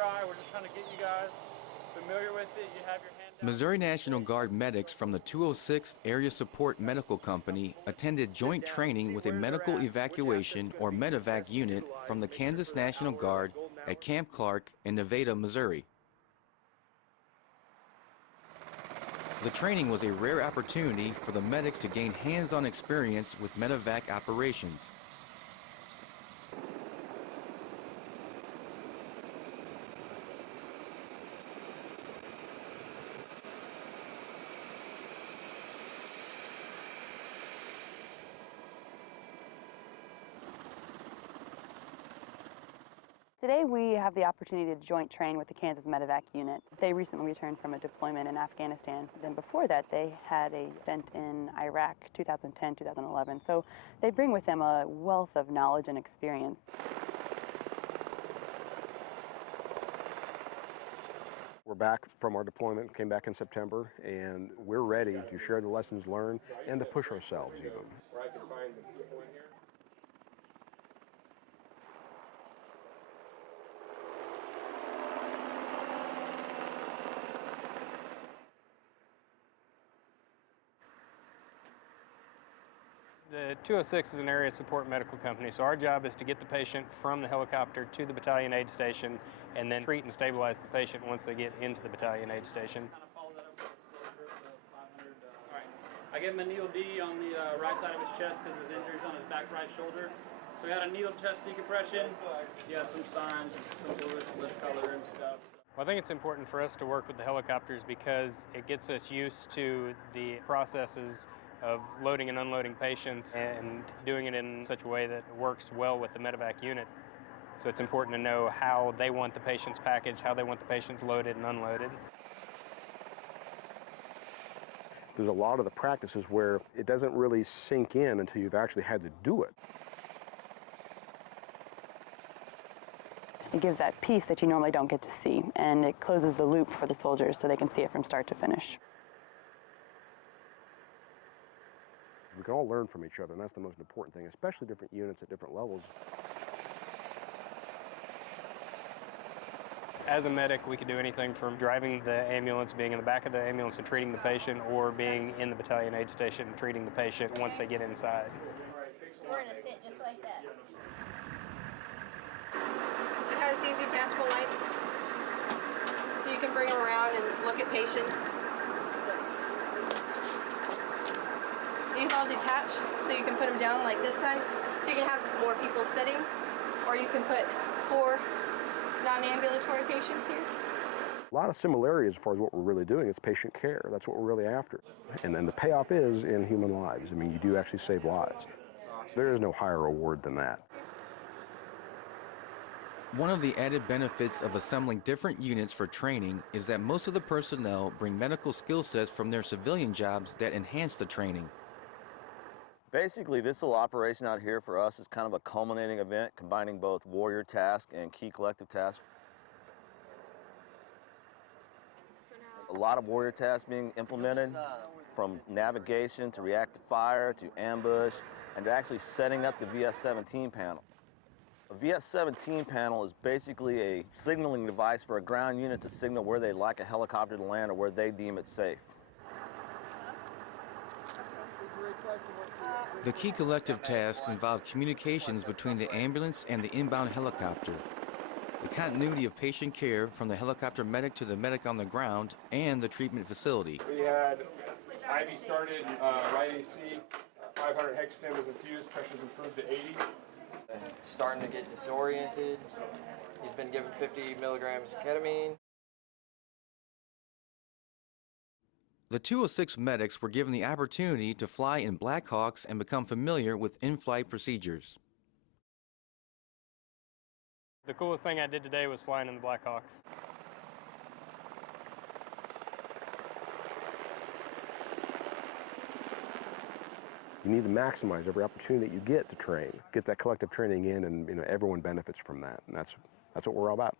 dry. We're just trying to get you guys familiar with it. You have your hand down. Missouri National Guard medics from the 206th Area Support Medical Company attended joint training with a medical evacuation or MEDEVAC unit from the Kansas National Guard at Camp Clark in Nevada, Missouri. The training was a rare opportunity for the medics to gain hands-on experience with MEDEVAC operations. Today we have the opportunity to joint train with the Kansas MEDEVAC unit. They recently returned from a deployment in Afghanistan. Then before that they had a stint in Iraq 2010-2011. So they bring with them a wealth of knowledge and experience. We're back from our deployment, came back in September, and we're ready to share the lessons learned and to push ourselves even. Where I can find the people in here. The 206 is an area support medical company, so our job is to get the patient from the helicopter to the battalion aid station and then treat and stabilize the patient once they get into the battalion aid station. I gave him a needle D on the right side of his chest because his injury's on his back right shoulder. So we had a needle chest decompression. He had some signs, some fluid split color and stuff. Well, I think it's important for us to work with the helicopters because it gets us used to the processes of loading and unloading patients and doing it in such a way that works well with the MEDEVAC unit. So it's important to know how they want the patients packaged, how they want the patients loaded and unloaded. There's a lot of the practices where it doesn't really sink in until you've actually had to do it. It gives that piece that you normally don't get to see, and it closes the loop for the soldiers so they can see it from start to finish. We can all learn from each other, and that's the most important thing, especially different units at different levels. As a medic, we could do anything from driving the ambulance, being in the back of the ambulance and treating the patient, or being in the battalion aid station and treating the patient once they get inside. We're going to sit just like that. It has these detachable lights, so you can bring them around and look at patients. These all detach, so you can put them down like this side, so you can have more people sitting, or you can put 4 non-ambulatory patients here. A lot of similarity as far as what we're really doing. It's patient care. That's what we're really after. And then the payoff is in human lives. I mean, you do actually save lives. There is no higher reward than that. One of the added benefits of assembling different units for training is that most of the personnel bring medical skill sets from their civilian jobs that enhance the training. Basically, this little operation out here for us is kind of a culminating event, combining both warrior task and key collective task. A lot of warrior tasks being implemented, from navigation to reactive fire to ambush, and to actually setting up the VS-17 panel. A VS-17 panel is basically a signaling device for a ground unit to signal where they'd like a helicopter to land or where they deem it safe. The key collective tasks involve communications between the ambulance and the inbound helicopter, the continuity of patient care from the helicopter medic to the medic on the ground, and the treatment facility. We had IV started, right AC, 500 hexstim was infused, pressure's improved to 80. Starting to get disoriented. He's been given 50 milligrams of ketamine. The 206 medics were given the opportunity to fly in Black Hawks and become familiar with in-flight procedures. The coolest thing I did today was flying in the Black Hawks. You need to maximize every opportunity that you get to train, get that collective training in, and everyone benefits from that. And that's what we're all about.